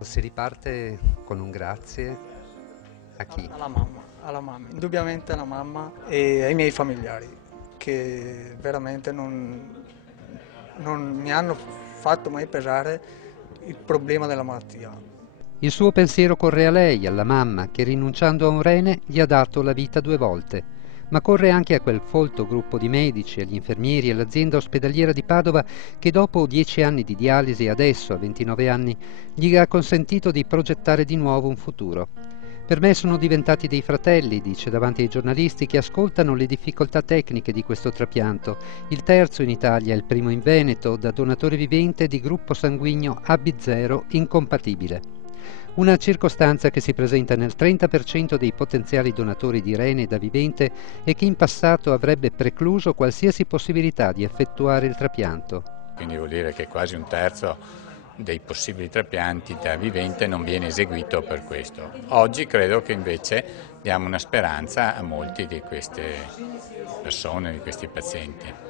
Si riparte con un grazie a chi? Alla mamma, indubbiamente alla mamma e ai miei familiari che veramente non mi hanno fatto mai pesare il problema della malattia. Il suo pensiero corre a lei, alla mamma, che rinunciando a un rene gli ha dato la vita 2 volte, ma corre anche a quel folto gruppo di medici, agli infermieri e all'azienda ospedaliera di Padova che dopo 10 anni di dialisi adesso, a 29 anni, gli ha consentito di progettare di nuovo un futuro. Per me sono diventati dei fratelli, dice davanti ai giornalisti che ascoltano le difficoltà tecniche di questo trapianto. Il terzo in Italia, il primo in Veneto, da donatore vivente di gruppo sanguigno AB0 incompatibile. Una circostanza che si presenta nel 30% dei potenziali donatori di rene da vivente e che in passato avrebbe precluso qualsiasi possibilità di effettuare il trapianto. Quindi vuol dire che quasi un terzo dei possibili trapianti da vivente non viene eseguito per questo. Oggi credo che invece diamo una speranza a molti di queste persone, di questi pazienti.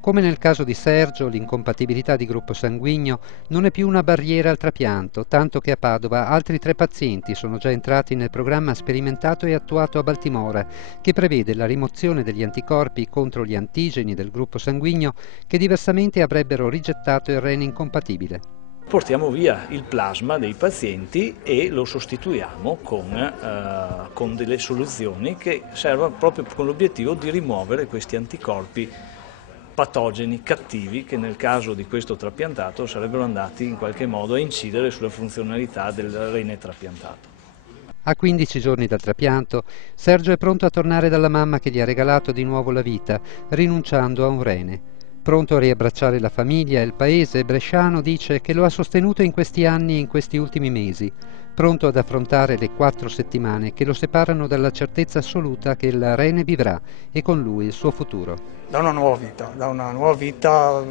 Come nel caso di Sergio, l'incompatibilità di gruppo sanguigno non è più una barriera al trapianto, tanto che a Padova altri 3 pazienti sono già entrati nel programma sperimentato e attuato a Baltimora, che prevede la rimozione degli anticorpi contro gli antigeni del gruppo sanguigno che diversamente avrebbero rigettato il rene incompatibile. Portiamo via il plasma dei pazienti e lo sostituiamo con delle soluzioni che servono proprio con l'obiettivo di rimuovere questi anticorpi patogeni cattivi che nel caso di questo trapiantato sarebbero andati in qualche modo a incidere sulla funzionalità del rene trapiantato. A 15 giorni dal trapianto, Sergio è pronto a tornare dalla mamma che gli ha regalato di nuovo la vita, rinunciando a un rene. Pronto a riabbracciare la famiglia e il paese, bresciano dice che lo ha sostenuto in questi anni e in questi ultimi mesi, pronto ad affrontare le 4 settimane che lo separano dalla certezza assoluta che il rene vivrà e con lui il suo futuro. Da una nuova vita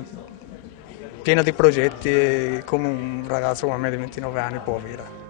piena di progetti come un ragazzo come me di 29 anni può avere.